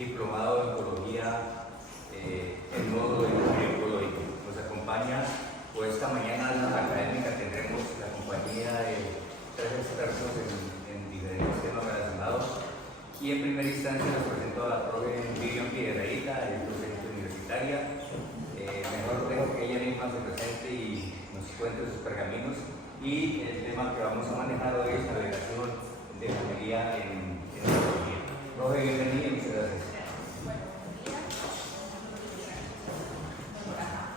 diplomado de oncología en módulo oncológico. Nos acompaña, pues esta mañana en la académica tendremos la compañía de 3 expertos en diferentes temas relacionados. Y en primera instancia nos presento a la profe Vivian Piedrahita, es docente universitaria. Mejor dejo que ella misma se presente y nos cuente sus pergaminos. Y el tema que vamos a manejar hoy es navegación de ingeniería en oncología. Profe, bienvenida y muchas gracias.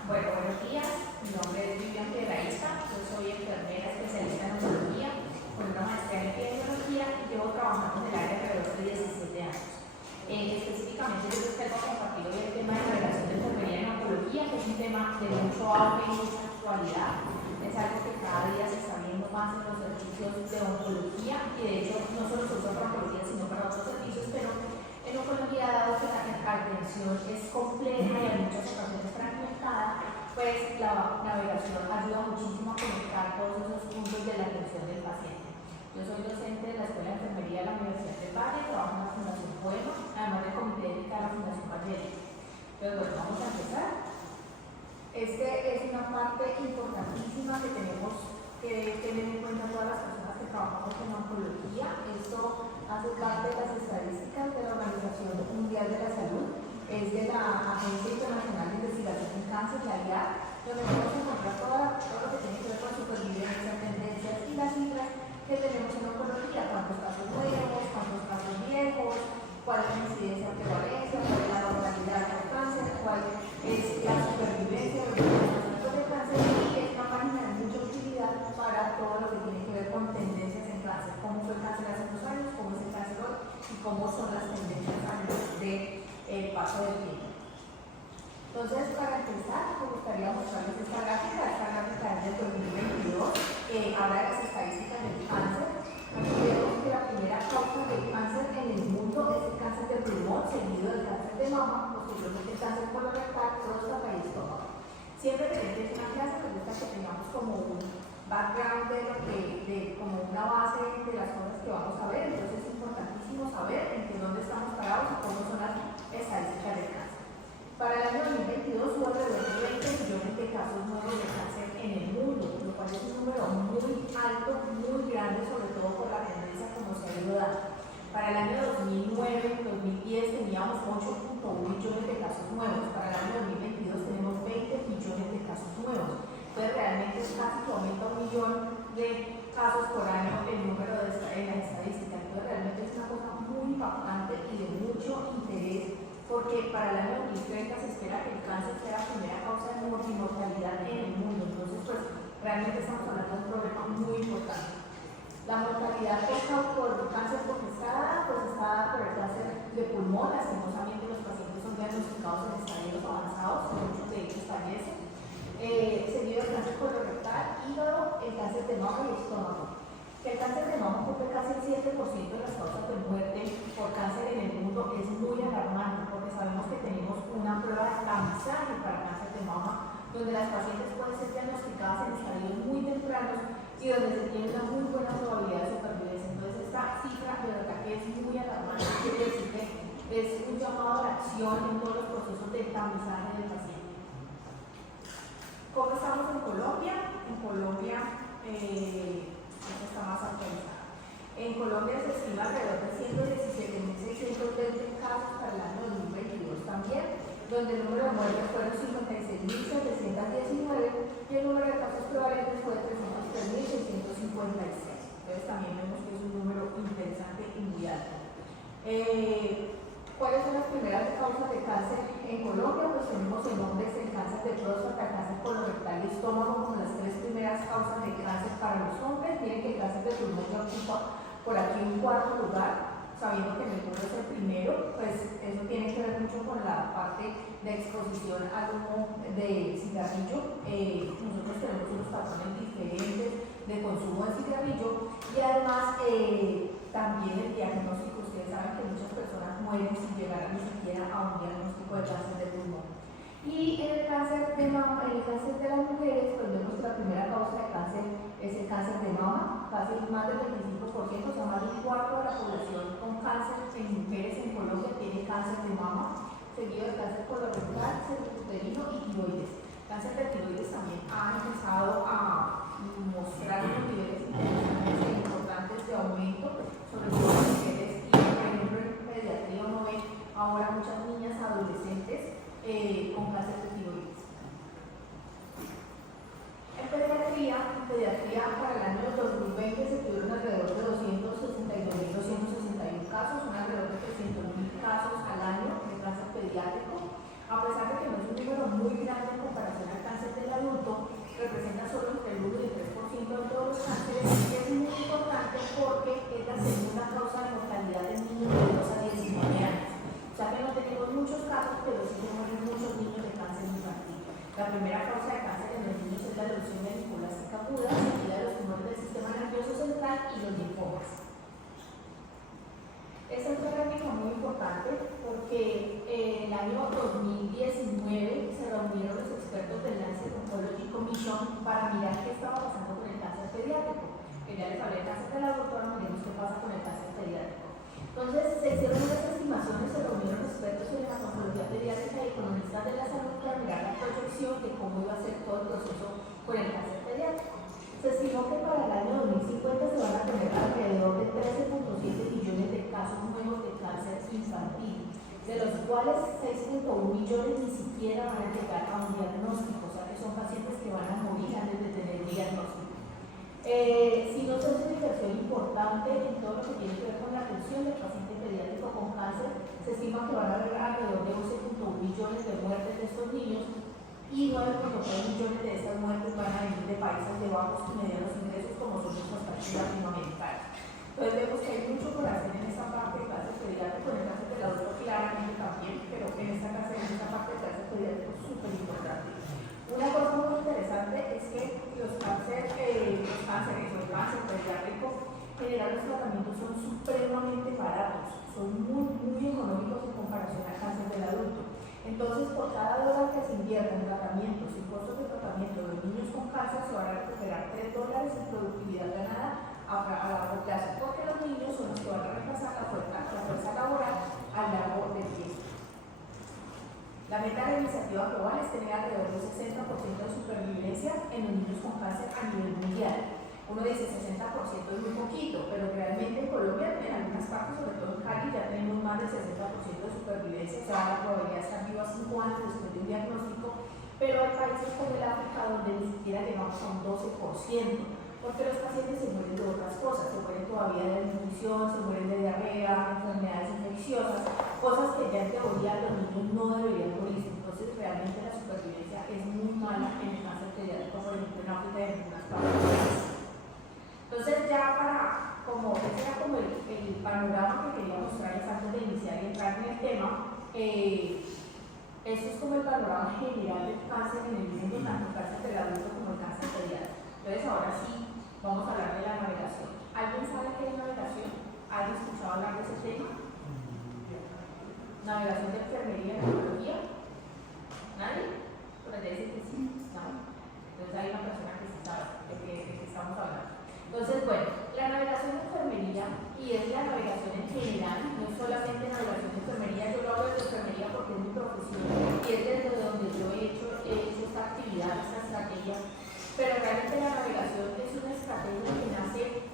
Bueno, buenos días. Mi nombre es Vivian Piedrahita. Yo soy enfermera especialista en oncología con una maestría en epidemiología y llevo trabajando en el área alrededor de 17 años. Específicamente, yo les tengo compartido hoy el tema de navegación de enfermería en oncología, que es un tema de mucho auge y mucha actualidad. Es algo que cada día se está viendo más en los servicios de oncología y de hecho no solo se usa para oncología sino para otros servicios, pero en oncología, dado que la atención es compleja y en muchas ocasiones fragmentada, pues la navegación ayuda muchísimo a conectar todos esos puntos de la atención del paciente. Yo soy docente de la Escuela de Enfermería de la Universidad del Valle, trabajo en la Fundación Poema, además del Comité de Ética de la Fundación Valle. Entonces, bueno, vamos a empezar. Esta es una parte importantísima que tenemos que tener en cuenta todas las personas que trabajamos en oncología. Esto hace parte de las estadísticas de la Organización Mundial de la Salud, es de la Agencia Internacional de Investigación en Cáncer, la IARC, donde podemos encontrar todo lo que tiene que ver con supervivencia, tendencias y las cifras que tenemos en oncología, cuántos casos nuevos, cuántos casos viejos, cuál es la incidencia de prevalencia, cuál es la mortalidad del cáncer, cuál es la supervivencia, los tratamientos de cáncer, y es una página de mucha utilidad para todo lo que tiene que ver con tendencias en cáncer, cómo fue el cáncer hace unos años, cómo es el cáncer hoy y cómo son las tendencias a nivel del paso del tiempo. Entonces, para empezar, me gustaría mostrarles esta gráfica es del 2022, habla de las estadísticas del cáncer. Aquí vemos que la primera causa del cáncer en el mundo es el cáncer de pulmón, seguido del cáncer de mama, posteriormente el cáncer colorectal, próstata y estómago. Siempre que es una clase, me gusta que tengamos como un background como una base de las cosas que vamos a ver, entonces es importantísimo saber en dónde estamos parados y cómo son las estadísticas del cáncer. Para el año 2022 hubo alrededor de 20 millones de casos nuevos de cáncer en el mundo, lo cual es un número muy alto, muy grande, sobre todo por la tendencia como se ha ido dando. Para el año 2009-2010 teníamos 8.1 millones de casos nuevos, para el año 2022 tenemos 20 millones de casos nuevos. Entonces realmente es casi que aumenta 1 millón de casos por año el número en la estadística. Entonces realmente es una cosa muy impactante y de mucho interés, porque para el año 2030 se espera que el cáncer sea la primera causa de mortalidad en el mundo. Entonces, pues, realmente estamos hablando de un problema muy importante. La mortalidad por cáncer por gestada, pues está dada por el cáncer de pulmón. Lastimosamente, los pacientes son diagnosticados en estadios avanzados, muchos de ellos fallecen. Seguido del cáncer colorectal, hígado, el cáncer de mama y estómago. El cáncer de mama ocupa casi el 7% de las causas de muerte por cáncer en el mundo. Es muy alarmante porque sabemos que tenemos una prueba de tamizaje para cáncer de mama, donde las pacientes pueden ser diagnosticadas en estadios muy tempranos y donde se tiene una muy buena probabilidad de supervivencia. Entonces esta cifra de verdad que es muy alarmante, quiere decir que es un llamado a la acción en todos los procesos de tamizaje del paciente. ¿Cómo estamos en Colombia? En Colombia esta está más actualizada. En Colombia se estima alrededor de 117.620 casos para el año 2022 también, donde el número de muertes fueron 56.719 y el número de casos prevalentes fue de 303.656. Entonces también vemos que es un número interesante y muy alto. ¿Cuáles son las primeras causas de cáncer en Colombia? Pues tenemos en hombres el cáncer de próstata, cáncer colorectal y estómago como las 3 primeras causas de cáncer para los hombres. Miren que el cáncer de pulmón ya ocupa por aquí un 4º lugar, sabiendo que en el mundo es el primero, pues eso tiene que ver mucho con la parte de exposición al humo de cigarrillo. Nosotros tenemos unos patrones diferentes de consumo de cigarrillo y además también el diagnóstico. Ustedes saben que muchas personas mueren sin llegar ni siquiera a un diagnóstico de cáncer de pulmón. Y en el cáncer de mama, en el cáncer de las mujeres, pues vemos que la primera causa de cáncer es el cáncer de mama, casi más del 25%, o sea, más de un cuarto de la población con cáncer en mujeres en Colombia tiene cáncer de mama, seguido de cáncer colorectal, cervicuterino y tiroides. Cáncer de tiroides también ha empezado a mostrar unos niveles importantes de aumento, sobre todo en mujeres, y por ejemplo en pediatría uno ve ahora muchas niñas adolescentes con cáncer de tiroides. En pediatría para el año 2020 se tuvieron alrededor de 262.261 casos, un alrededor de 300.000 casos al año de cáncer pediátrico. A pesar de que no es un número muy grande en comparación al cáncer del adulto, representa solo entre el 1 y el 3% de todos los cánceres, y es muy importante porque es la segunda causa de mortalidad en niños de 2 a 19 años. O sea que no tenemos muchos casos, pero sí tenemos muchos niños de cáncer infantil. La primera causa de cáncer en los niños es la leucemia linfoclástica aguda, seguida de los tumores del sistema nervioso central y los linfomas. Esta es una gráfica muy importante porque en el año 2019 se reunieron los expertos del Lancet Oncology Commission para mirar qué estaba pasando con el cáncer pediátrico. Que ya les hablé del cáncer del adulto, ahora miremos qué pasa con el cáncer pediátrico. Entonces se hicieron unas estimaciones, se reunieron expertos en la oncología pediátrica y economistas de la salud para mirar la proyección de cómo iba a ser todo el proceso con el cáncer pediátrico. Se estimó que para el año 2050 se van a tener alrededor de 13.7 millones de casos nuevos de cáncer infantil, de los cuales 6.1 millones ni siquiera van a llegar a un diagnóstico, o sea que son pacientes que van a morir antes de tener el diagnóstico. Si no se hace una inversión importante en todo lo que tiene que ver con la atención del paciente pediátrico con cáncer, se estima que van a haber alrededor de 11.1 millones de muertes de estos niños, y 9.3 millones de estas muertes van a venir de países de bajos y medianos ingresos como son nuestros países latinoamericanos. Entonces vemos que hay mucho por hacer en esta parte del cáncer pediátrico, en el cáncer del adulto claramente también, pero en esta parte del cáncer pediátrico es súper importante. Una cosa muy interesante es que los cánceres o el cáncer pediátrico en general los tratamientos son supremamente baratos, son muy económicos en comparación al cáncer del adulto. Entonces, por cada dólar que se invierta en tratamientos y costos de tratamiento de los niños con cáncer, se van a recuperar $3 en productividad ganada a largo plazo, porque los niños son los que van a reemplazar la fuerza laboral a largo del tiempo. La meta de la iniciativa global es tener alrededor del 60% de supervivencia en los niños con cáncer a nivel mundial. Uno dice 60% es muy poquito, pero realmente en Colombia, en algunas partes, sobre todo en Cali, ya tenemos más del 60% de supervivencia, o sea, la probabilidad de estar vivo a 5 años después de un diagnóstico, pero hay países como el África donde ni siquiera llegamos a un 12%, porque los pacientes se mueren de otras cosas, se mueren todavía de desnutrición, se mueren de diarrea, enfermedades infecciosas, cosas que ya en teoría los niños no deberían morir. Entonces realmente la supervivencia es muy mala en el cáncer pediátrico, por ejemplo en África y en algunas partes. Entonces ya ese era como el panorama que quería mostrarles antes de iniciar y entrar en el tema. Eso es como el panorama general del cáncer en el mundo, tanto el cáncer del adulto como el cáncer pediátrico. Entonces ahora sí vamos a hablar de la navegación. ¿Alguien sabe qué es navegación? ¿Alguien ha escuchado hablar de ese tema? ¿Navegación de enfermería en oncología? ¿Nadie? Pero ya dice que sí. No. Entonces hay una persona que sí sabe de qué estamos hablando. Entonces, bueno, la navegación de enfermería, y es la navegación en general, no es solamente navegación de enfermería, yo lo hablo de enfermería porque es mi profesión y es desde donde yo he hecho esta actividad, esta estrategia, pero realmente la navegación es una estrategia que nace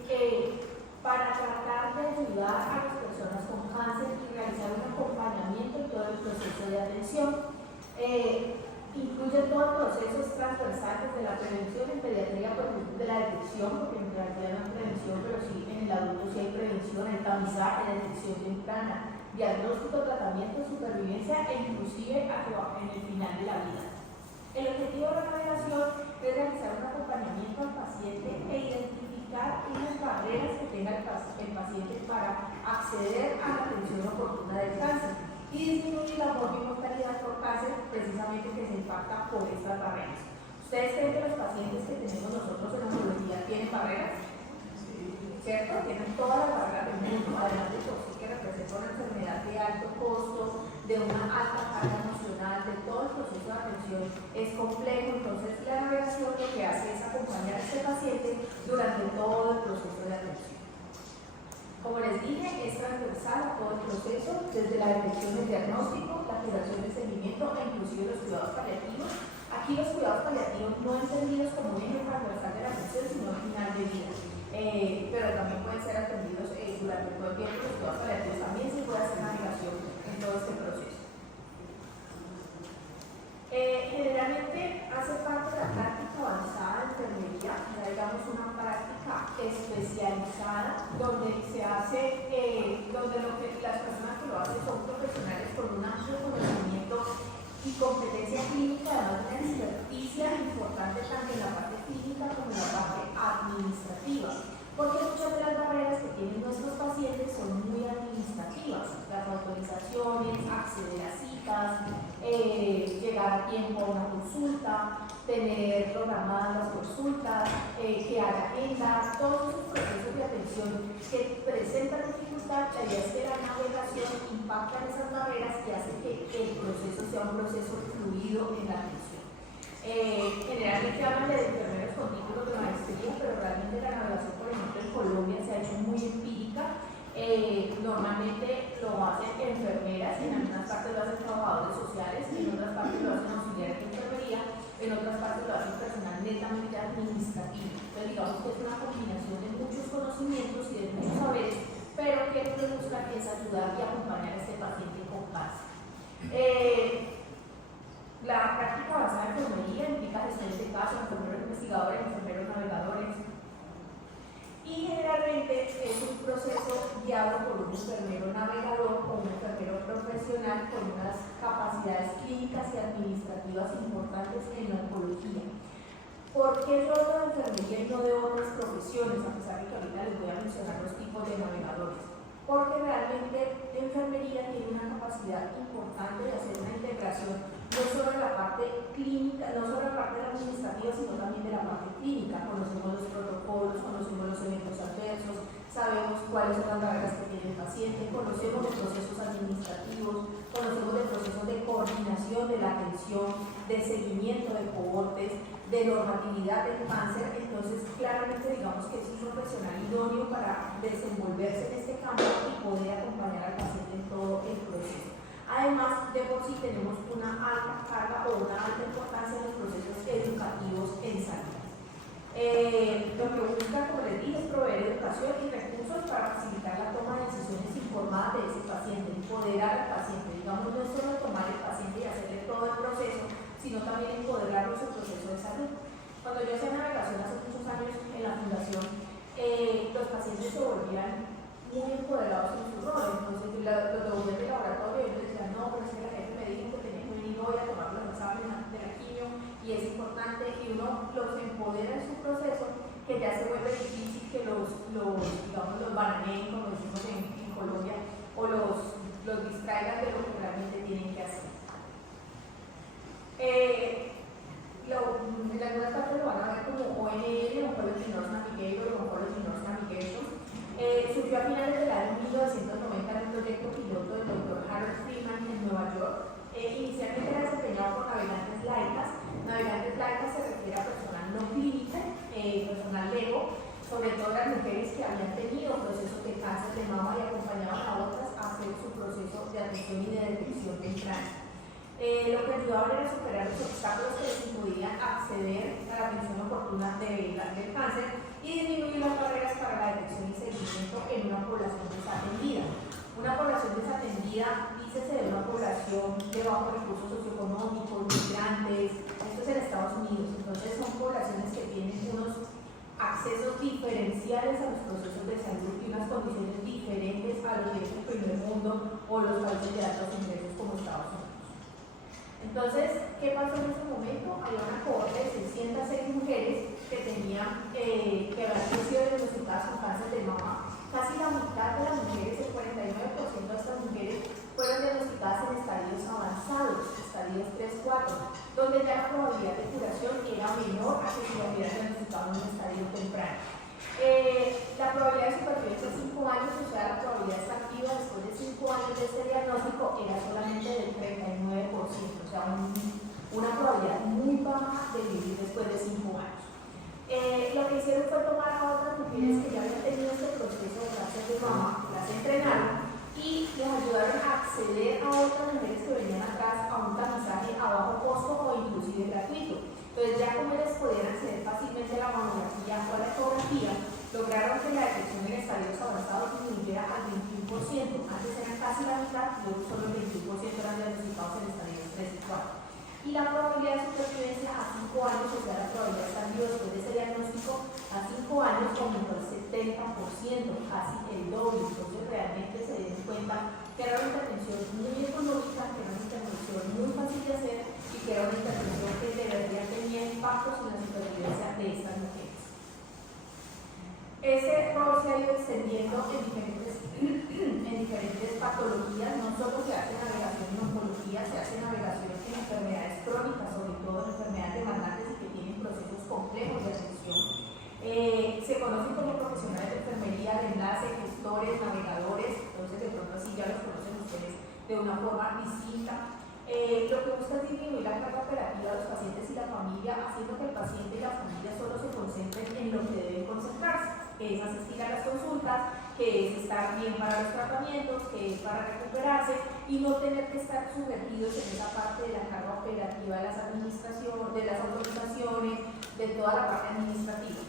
para tratar de ayudar a las personas con cáncer y realizar un acompañamiento en todo el proceso de atención. Incluye todo el proceso, es transversal desde la prevención en pediatría, por ejemplo, de la detección, porque en pediatría no hay prevención, pero sí en el adulto sí hay prevención, el tamizaje, la detección temprana, diagnóstico, tratamiento, supervivencia e inclusive en el final de la vida. El objetivo de la navegación es realizar un acompañamiento al paciente e identificar unas barreras que tenga el paciente para acceder a la atención oportuna del cáncer y disminuir la mortalidad por cáncer, precisamente que se impacta por estas barreras. ¿Ustedes creen que los pacientes que tenemos nosotros en oncología tienen barreras? ¿Cierto? Tienen todas las barreras del mundo, además de que que representa una enfermedad de alto costo, de una alta carga emocional, de todo el proceso de atención es complejo. Entonces la navegación lo que hace es acompañar a este paciente durante todo el proceso de atención. Como les dije, es transversal a todo el proceso, desde la detección del diagnóstico, la curación del seguimiento e inclusive los cuidados paliativos. Aquí los cuidados paliativos no entendidos como un eje transversal de la atención, sino al final de vida. Pero también pueden ser atendidos durante todo el tiempo. Los cuidados paliativos también se puede hacer navegación en todo este proceso. Generalmente hace parte de la práctica avanzada de enfermería, ya digamos una práctica especializada donde se hace, donde las personas que lo hacen son profesionales con un amplio conocimiento y competencia clínica, además de una experticia importante tanto en la parte clínica como en la parte administrativa, porque muchas de las barreras que tienen nuestros pacientes son muy administrativas, las autorizaciones, acceder a citas, llegar a tiempo a una consulta, tener programadas las consultas, que haya agendas, todos esos procesos de atención que presentan dificultad. La idea es que la navegación impacta en esas barreras y hace que el proceso sea un proceso fluido en la atención. Generalmente hablan de enfermeros con títulos de maestría, pero realmente la navegación, por ejemplo, en Colombia se ha hecho muy empírica. Normalmente lo hacen enfermeras, en algunas partes lo hacen trabajadores sociales, en otras partes lo hacen auxiliares de enfermería, en otras partes lo hacen personal netamente administrativo. Entonces digamos que es una combinación de muchos conocimientos y de muchos saberes, pero que lo que buscan es ayudar y acompañar a este paciente con paz. La práctica avanzada de enfermería implica gestión de casos, enfermeros investigadores, enfermeros navegadores, y generalmente es un proceso guiado por un enfermero navegador o un enfermero profesional con unas capacidades clínicas y administrativas importantes en la oncología. ¿Por qué solo de enfermería y no de otras profesiones? A pesar de que ahorita les voy a mencionar los tipos de navegadores. Porque realmente enfermería tiene una capacidad importante de hacer una integración no solo en la parte clínica, no solo en la parte administrativa, sino también de la parte clínica. Conocemos los protocolos, conocemos los eventos adversos, sabemos cuáles son las barreras que tiene el paciente, conocemos los procesos administrativos, conocemos los procesos de coordinación de la atención, de seguimiento de cohortes, de normatividad del cáncer. Entonces, claramente digamos que es un profesional idóneo para desenvolverse en este campo y poder acompañar al paciente en todo el proceso. Además, de por sí tenemos una alta carga o una alta importancia en los procesos educativos en salud. Lo que busca, como les dije, es proveer educación y recursos para facilitar la toma de decisiones informadas de ese paciente, empoderar al paciente. Digamos, no es solo tomar el paciente y hacerle todo el proceso, sino también empoderarlo en su proceso de salud. Cuando yo hacía navegación hace muchos años en la fundación, los pacientes se volvían muy empoderados en su rol. Entonces, los de laboratorio, ellos decían, no, pero es que la gente me dijo que tenía que venir hoy a tomar los exámenes de la quimio y es importante, y uno los empodera en su proceso, que ya se vuelve difícil que digamos, los bananeen, como decimos en Colombia, o los distraigan de lo que realmente tienen que hacer. En algunas partes lo van a ver como ONN, Oncology Nurse Navigator o Oncology Nurse Navigation. Surgió a finales del año 1990 en un proyecto piloto del Dr. Harold Freeman en Nueva York. Inicialmente era desempeñado por navegantes laicas. Navegantes laicas se refiere a personal no clínico, personal lego, sobre todo las mujeres que habían tenido procesos de cáncer de mama y acompañaban a otras a hacer su proceso de atención y de detección temprana. Lo que ayudaban era superar los obstáculos que les impedían acceder a la atención oportuna del cáncer y disminuir las barreras para la detección y seguimiento en una población desatendida. Una población desatendida, dícese de una población de bajos recursos socioeconómicos, migrantes, esto es en Estados Unidos. Entonces son poblaciones que tienen unos accesos diferenciales a los procesos de salud y unas condiciones diferentes a los del primer mundo o los países de altos ingresos como Estados Unidos. Entonces, ¿qué pasó en ese momento? Había una cohorte de 606 mujeres que tenían, que habían sido diagnosticadas con cáncer de mama. Casi la mitad de las mujeres, el 49% de estas mujeres, fueron diagnosticadas en estadios avanzados, estadios 3-4, donde ya la probabilidad de curación era menor a que si la hubieran diagnosticado en un estadio temprano. La probabilidad de supervivencia a 5 años, o sea, la probabilidad está activa después de 5 años de este diagnóstico, era solamente del 39%, o sea, una probabilidad muy baja de vivir después de 5 años. Lo que hicieron fue tomar a otras mujeres que ya habían tenido este proceso de cáncer de mama acceder a otras mujeres que venían atrás a un tamizaje a bajo costo o inclusive gratuito. Entonces ya como ellas podían acceder fácilmente a la mamografía o a la ecografía, lograron que la detección en estadios avanzados disminuyera al 21%. Antes eran casi la mitad, luego solo el 21% eran diagnosticados en estadios 3 y 4. Y la probabilidad de supervivencia a 5 años, o sea, la probabilidad de estar vivo después de ese diagnóstico, a 5 años aumentó al 70%, casi el doble. Entonces realmente se dieron cuenta que era una intervención muy económica, que era una intervención muy fácil de hacer y que era una intervención que de verdad tenía impactos en la supervivencia de estas mujeres. Ese rol se ha ido extendiendo en diferentes patologías. No solo se hace navegación en oncología, se hace navegación en enfermedades crónicas, sobre todo en enfermedades demandantes y que tienen procesos complejos de atención. Se conocen como profesionales de enfermería, de enlace, gestores, navegadores. Entonces de pronto así ya los conocen ustedes de una forma distinta. Lo que busca es disminuir la carga operativa de los pacientes y la familia, haciendo que el paciente y la familia solo se concentren en lo que deben concentrarse, que es asistir a las consultas, que es estar bien para los tratamientos, que es para recuperarse y no tener que estar sumergidos en esa parte de la carga operativa de las administraciones, de las autorizaciones, de toda la parte administrativa.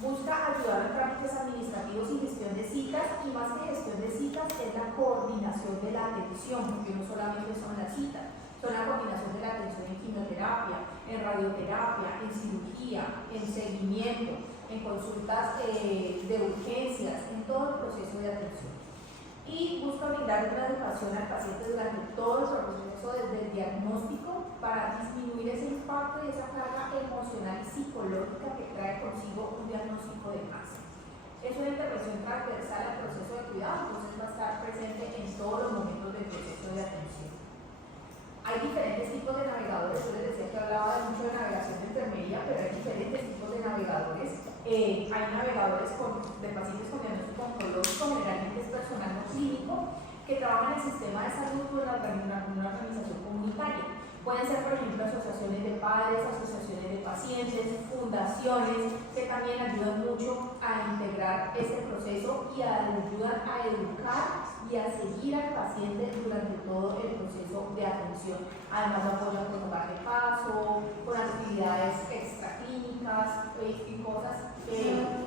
Busca ayudar en trámites administrativos y gestión de citas, y más que gestión de citas es la coordinación de la atención, porque no solamente son las citas, son la coordinación de la atención en quimioterapia, en radioterapia, en cirugía, en seguimiento, en consultas de urgencias, en todo el proceso de atención. Y busca brindar una educación al paciente durante todo el proceso desde el diagnóstico para disminuir ese impacto y esa carga emocional y psicológica que trae consigo un diagnóstico de cáncer. Es una intervención transversal al proceso de cuidado, entonces va a estar presente en todos los momentos del proceso de atención. Hay diferentes tipos de navegadores. Yo les decía que hablaba mucho de navegación de enfermería, pero hay diferentes tipos de navegadores. Hay navegadores de pacientes con diagnóstico oncológico, generalmente es personal no clínico, que trabajan en el sistema de salud o en una organización comunitaria. Pueden ser, por ejemplo, asociaciones de padres, asociaciones de pacientes, fundaciones, que también ayudan mucho a integrar este proceso y ayudan a educar y a seguir al paciente durante todo el proceso de atención. Además, apoyan con hogar de paso, con actividades extraclínicas y cosas,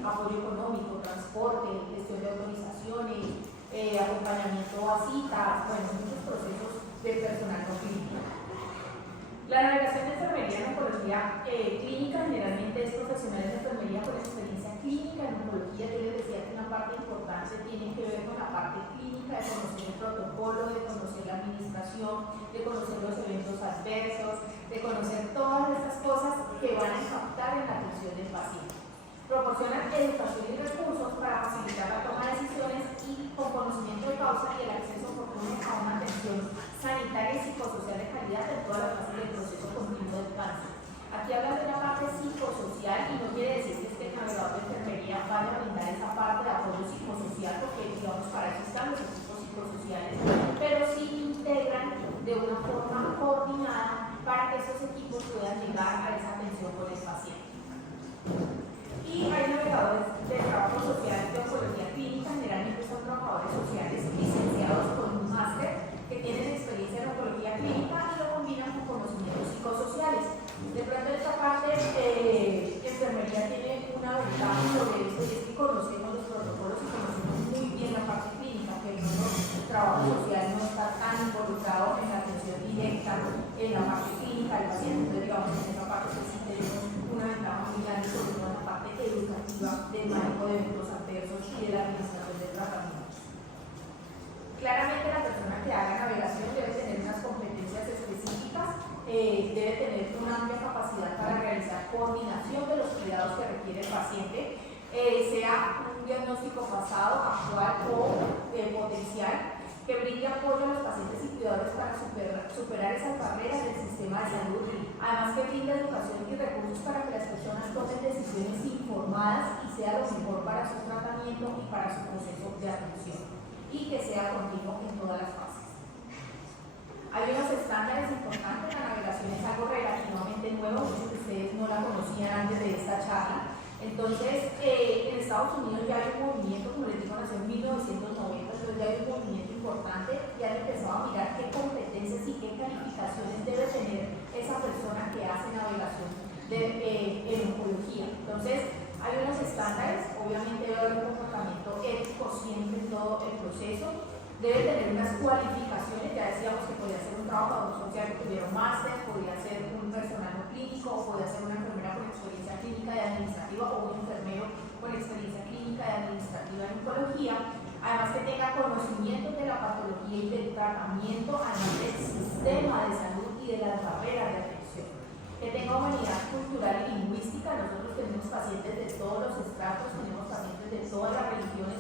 apoyo económico, transporte, gestión de autorizaciones, acompañamiento a citas, bueno, muchos procesos de personal no clínico. La navegación de enfermería en oncología clínica generalmente es profesionales de enfermería con experiencia clínica en oncología. Yo les decía que una parte importante tiene que ver con la parte clínica, de conocer el protocolo, de conocer la administración, de conocer los eventos adversos, de conocer todas estas cosas que van a impactar en la atención del paciente. Proporcionan educación y recursos para facilitar la toma de decisiones y con conocimiento de causa y el acceso oportuno a una atención sanitaria y psicosocial de calidad en todas las fases del proceso continuo del cáncer. Aquí hablan de una parte psicosocial y no quiere decir que el navegador de enfermería vaya a brindar esa parte de apoyo psicosocial, porque digamos para eso están los equipos psicosociales, pero sí integran de una forma coordinada para que esos equipos puedan llegar a esa atención con el paciente. Y hay navegadores de trabajo social de oncología clínica, generalmente son trabajadores sociales licenciados con un máster que tienen experiencia en oncología clínica y lo combinan con conocimientos psicosociales. De pronto esta parte enfermería tiene una ventaja sobre esto, y es que conocemos los protocolos y conocemos muy bien la parte clínica, que el trabajo social no está tan involucrado en la atención directa en la parte clínica del paciente. Entonces digamos en esa parte sí tenemos una ventaja muy grande sobre toda la parte educativa del manejo de eventos adversos y de la administración del tratamiento. Claramente la persona que haga navegación debe tener unas competencias específicas, debe tener una amplia capacidad para realizar coordinación de los cuidados que requiere el paciente, sea un diagnóstico pasado, actual o potencial, que brinde apoyo a los pacientes y cuidadores para superar esas barreras del sistema de salud, además que brinde educación y recursos para que las personas tomen decisiones informadas y sea lo mejor para su tratamiento y para su proceso de atención, y que sea continuo en todas las fases. Hay unos estándares importantes. La navegación es algo relativamente nuevo, muchos de ustedes no la conocían antes de esta charla. Entonces, en Estados Unidos ya hay un movimiento, como les digo, nació en 1990, entonces ya hay un movimiento importante y han empezado a mirar todo el proceso. Debe tener unas cualificaciones, ya decíamos que podía ser un trabajador social que tuviera un máster, podía ser un personal no clínico, o podía ser una enfermera con experiencia clínica y administrativa, o un enfermero con experiencia clínica y administrativa en oncología. Además que tenga conocimiento de la patología y del tratamiento, además del sistema de salud y de las barreras de atención. Que tenga humanidad cultural y lingüística. Nosotros tenemos pacientes de todos los estratos, tenemos pacientes de todas las religiones,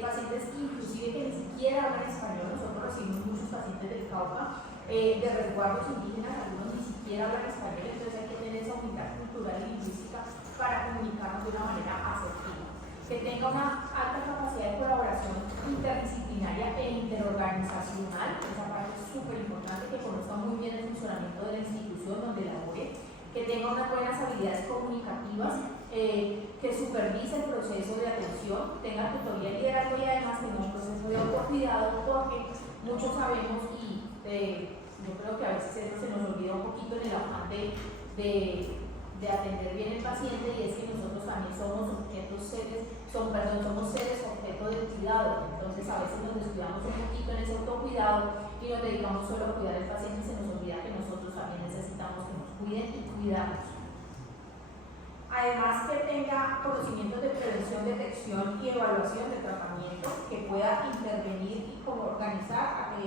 pacientes inclusive que ni siquiera hablan español. Nosotros recibimos muchos pacientes del Cauca, de resguardos indígenas, algunos ni siquiera hablan español, entonces hay que tener esa unidad cultural y lingüística para comunicarnos de una manera asertiva. Que tenga una alta capacidad de colaboración interdisciplinaria e interorganizacional, esa parte es súper importante, que conozca muy bien el funcionamiento de la institución donde labore. Que tenga unas buenas habilidades comunicativas, que supervise el proceso de atención, tenga tutoría, liderazgo y además tenga un proceso de autocuidado, porque muchos sabemos y yo creo que a veces eso se nos olvida un poquito en el afán de atender bien el paciente, y es que nosotros también somos seres objeto del cuidado. Entonces a veces nos descuidamos un poquito en ese autocuidado y nos dedicamos solo a cuidar al paciente y se nos olvida que nosotros también necesitamos que nos cuiden y cuidarnos. Además que tenga conocimientos de prevención, detección y evaluación de tratamiento, que pueda intervenir y como organizar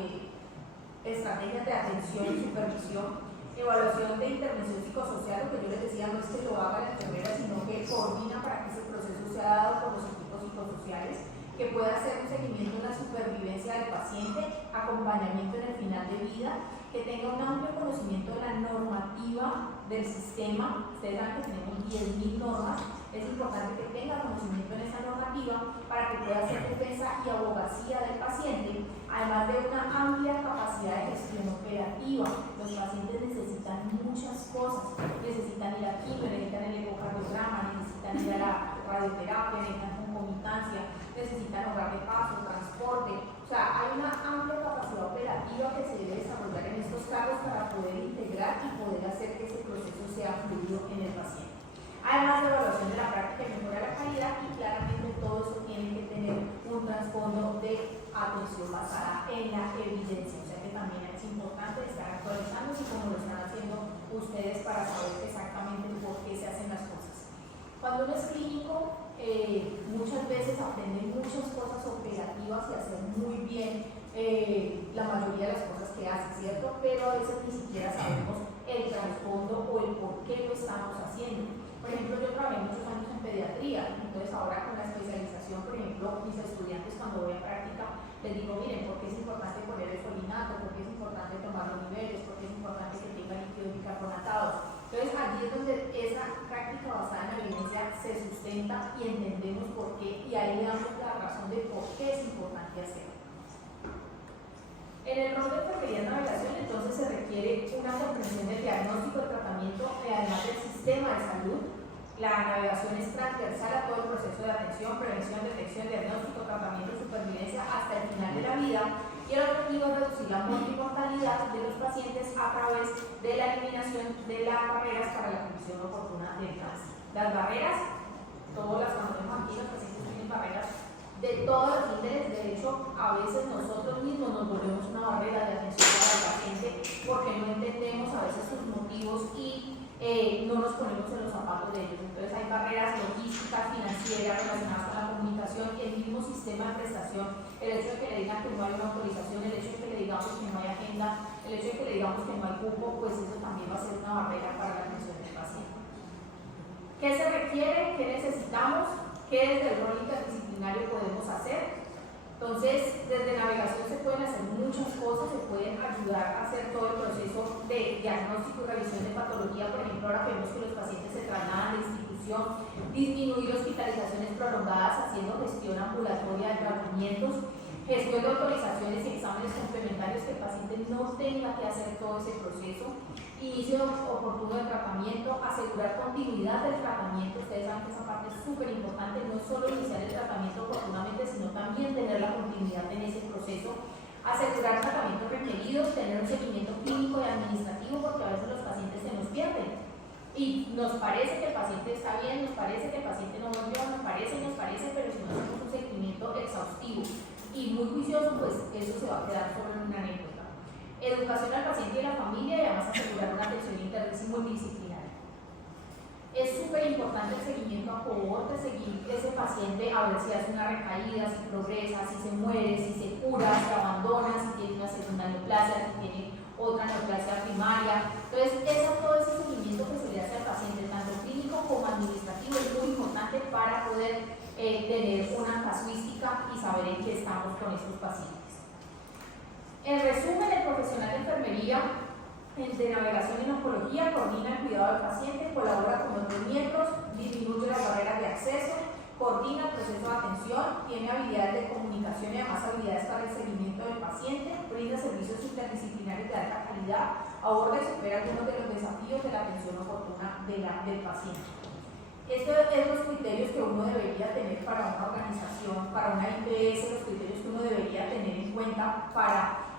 estrategias de atención y supervisión, evaluación de intervención psicosocial, lo que yo les decía, no es que lo haga la enfermera, sino que coordina para que ese proceso sea dado por los equipos psicosociales, que pueda hacer un seguimiento de la supervivencia del paciente, acompañamiento en el final de vida, que tenga un amplio conocimiento de la normativa del sistema. Ustedes saben que tenemos 10.000 normas, es importante que tenga conocimiento en esa normativa para que pueda hacer defensa y abogacía del paciente, además de una amplia capacidad de gestión operativa. Los pacientes necesitan muchas cosas, necesitan ir a quimio, necesitan el ecocardiograma, necesitan ir a la radioterapia, necesitan concomitancia, necesitan hogar de paso, transporte. O sea, hay una amplia capacidad operativa que se debe desarrollar en estos cargos para poder integrar y poder hacer que ese proceso sea fluido en el paciente. Además de evaluación de la práctica y mejora de la calidad, y claramente todo eso tiene que tener un trasfondo de atención basada en la evidencia. O sea que también es importante estar actualizándose como lo están haciendo ustedes para saber exactamente por qué se hacen las cosas. Cuando uno es clínico, muchas veces aprende muchas cosas operativas y hacer muy bien la mayoría de las cosas que hace, ¿cierto? Pero a veces ni siquiera sabemos el trasfondo o el por qué lo estamos haciendo. Por ejemplo, yo trabajé muchos años en pediatría, entonces ahora con la especialización, por ejemplo, mis estudiantes cuando voy a práctica, les digo, miren, ¿por qué es importante poner el folinato? ¿Por qué es importante tomar los niveles? ¿Por qué es importante que tenga líquidos bicarbonatados? Entonces allí es donde esa práctica basada en la evidencia se sustenta y entendemos por qué, y ahí le damos la razón de por qué es importante hacerlo. En el rol de enfermería en navegación, entonces se requiere una comprensión del diagnóstico, del tratamiento, además del sistema de salud. La navegación es transversal a todo el proceso de atención, prevención, detección, diagnóstico, tratamiento, supervivencia hasta el final de la vida, y el objetivo es reducir la mortalidad de los pacientes a través de la eliminación de las barreras para la prevención oportuna del cáncer. Las barreras, todas las conocemos aquí, los pacientes tienen barreras de todos los índices. De hecho, a veces nosotros mismos nos volvemos una barrera de atención para el paciente porque no entendemos a veces sus motivos y no nos ponemos en los zapatos de ellos. Entonces hay barreras logísticas, financieras, relacionadas con la comunicación, el mismo sistema de prestación, el hecho de que le digan que no hay una autorización, el hecho de que le digamos que no hay agenda, el hecho de que le digamos que no hay cupo, pues eso también va a ser una barrera para la atención del paciente. ¿Qué se requiere? ¿Qué necesitamos? ¿Qué desde el rol interdisciplinario podemos hacer? Entonces, desde navegación se pueden hacer muchas cosas, se pueden ayudar a hacer todo el proceso de diagnóstico y revisión de patología. Por ejemplo, ahora vemos que los pacientes se trasladan de institución, disminuir hospitalizaciones prolongadas haciendo gestión ambulatoria de tratamientos, gestión de autorizaciones y exámenes complementarios, que el paciente no tenga que hacer todo ese proceso, inicio oportuno del tratamiento, asegurar continuidad del tratamiento. Ustedes saben que esa parte es súper importante, no solo iniciar el tratamiento oportunamente, sino también tener la continuidad en ese proceso, asegurar tratamientos requeridos, tener un seguimiento clínico y administrativo, porque a veces los pacientes se nos pierden y nos parece que el paciente está bien, nos parece que el paciente no volvió, nos parece, pero si no hacemos un seguimiento seguimiento exhaustivo y muy juicioso, pues eso se va a quedar solo en una anécdota. Educación al paciente y a la familia, y además asegurar una atención multidisciplinaria. Es súper importante el seguimiento a cohorte, seguir ese paciente a ver si hace una recaída, si progresa, si se muere, si se cura, si abandona, si tiene una segunda neoplasia, si tiene otra neoplasia primaria. Entonces, todo ese seguimiento que se le hace al paciente, tanto clínico como administrativo, es muy importante para poder tener una casuística y saber en qué estamos con estos pacientes. En resumen, el profesional de enfermería de navegación en oncología coordina el cuidado del paciente, colabora con otros miembros, disminuye las barreras de acceso, coordina el proceso de atención, tiene habilidades de comunicación y además habilidades para el seguimiento del paciente, brinda servicios interdisciplinarios de alta calidad, aborda y supera algunos de los desafíos de la atención oportuna del paciente. Estos son los criterios que uno debería tener para una organización, para una IPS, los criterios que uno debería tener en cuenta para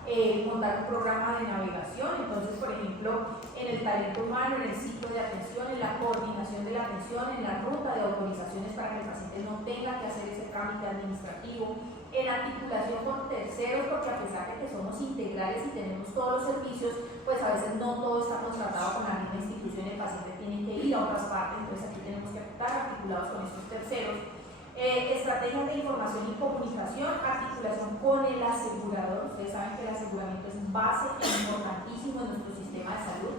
montar un programa de navegación. Entonces, por ejemplo, en el talento humano, en el ciclo de atención, en la coordinación de la atención, en la ruta de autorizaciones para que el paciente no tenga que hacer ese trámite administrativo, en articulación con terceros, porque a pesar de que somos integrales y tenemos todos los servicios, pues a veces no todo está contratado con la misma institución, el paciente tiene que ir a otras partes, entonces aquí tenemos que estar articulados con estos terceros. Estrategias de información y comunicación, articulación con el asegurador. Ustedes saben que el aseguramiento es base importantísimo en nuestro sistema de salud,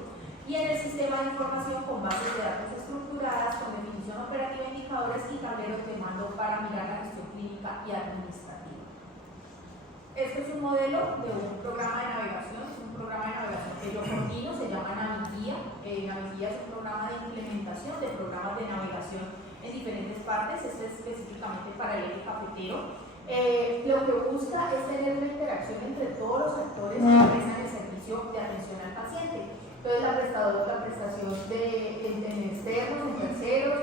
y en el sistema de información con bases de datos estructuradas, con definición operativa de indicadores y tableros de mando para mirar la gestión clínica y administrativa. Este es un modelo de un programa de navegación, es un programa de navegación que yo coordino, se llama Naviguía. Naviguía es un programa de implementación de programas de navegación en diferentes partes. Este es específicamente para el eje cafetero. Lo que busca es tener una interacción entre todos los actores que prestan el servicio de atención al paciente. Entonces, la prestación en externos, en terceros,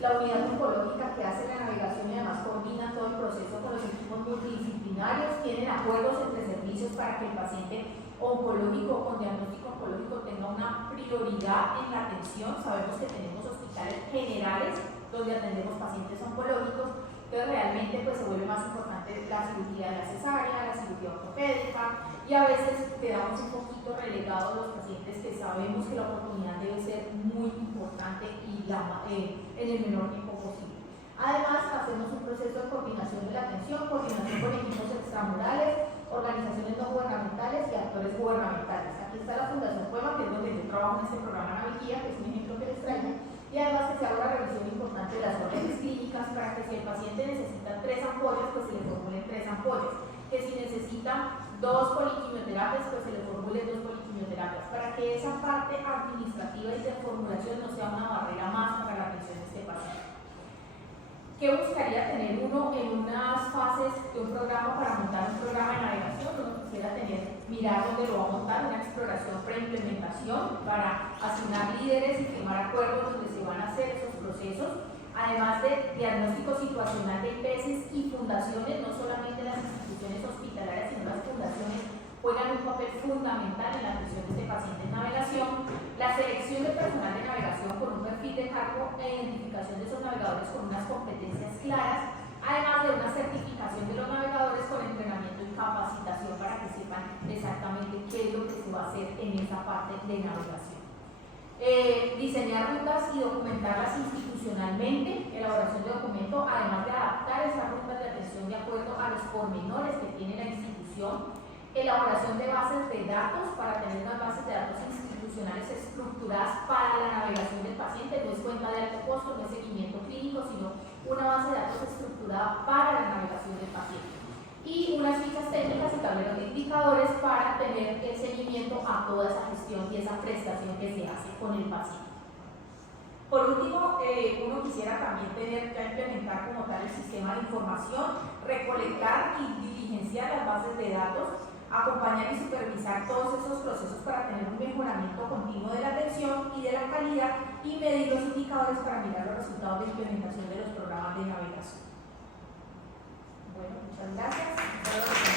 la unidad oncológica que hace la navegación y además coordina todo el proceso con los equipos multidisciplinarios, tienen acuerdos entre servicios para que el paciente oncológico o con diagnóstico oncológico tenga una prioridad en la atención. Sabemos que tenemos hospitales generales donde atendemos pacientes oncológicos, entonces realmente pues se vuelve más importante la cirugía de la cesárea, la cirugía ortopédica, y a veces quedamos un poquito relegados los pacientes que sabemos que la oportunidad debe ser muy importante y en el menor tiempo posible. Además, hacemos un proceso de coordinación de la atención, coordinación con equipos extramurales, organizaciones no gubernamentales y actores gubernamentales. Aquí está la Fundación Poema, que es donde yo trabajo en este programa Naviguía, que es un ejemplo que les traigo, y además que se haga una revisión importante de las órdenes clínicas para que si el paciente necesita 3 ampollas, pues se le formulen 3 ampollas, que si necesita 2 poliquimioterapias, pues se le formulen 2 poliquimioterapias, para que esa parte administrativa y de formulación no sea una barrera más para la atención de este paciente. ¿Qué buscaría tener uno en unas fases de un programa para montar un programa de navegación? Uno quisiera mirar dónde lo va a montar, una exploración preimplementación para asignar líderes y firmar acuerdos donde se van a hacer esos procesos, además de diagnóstico situacional de IPS y fundaciones. No solamente las instituciones hospitalarias, sino las fundaciones juegan un papel fundamental en la atención de este paciente en navegación, la selección del personal de navegación con un perfil de cargo e identificación de esos navegadores con unas competencias claras, además de una certificación de los navegadores con entrenamiento y capacitación para que sepan exactamente qué es lo que se va a hacer en esa parte de navegación. Diseñar rutas y documentarlas institucionalmente, elaboración de documento, además de adaptar esas rutas de atención de acuerdo a los pormenores que tiene la institución, elaboración de bases de datos para tener unas bases de datos institucionales estructuradas para la navegación del paciente. No es cuenta de alto costo, no es seguimiento clínico, sino una base de datos estructurada para la navegación del paciente. Y unas fichas técnicas y tableros de indicadores para tener el seguimiento a toda esa gestión y esa prestación que se hace con el paciente. Por último, uno quisiera también implementar como tal el sistema de información, recolectar y diligenciar las bases de datos, acompañar y supervisar todos esos procesos para tener un mejoramiento continuo de la atención y de la calidad, y medir los indicadores para mirar los resultados de implementación de los programas de navegación. Bueno, muchas gracias.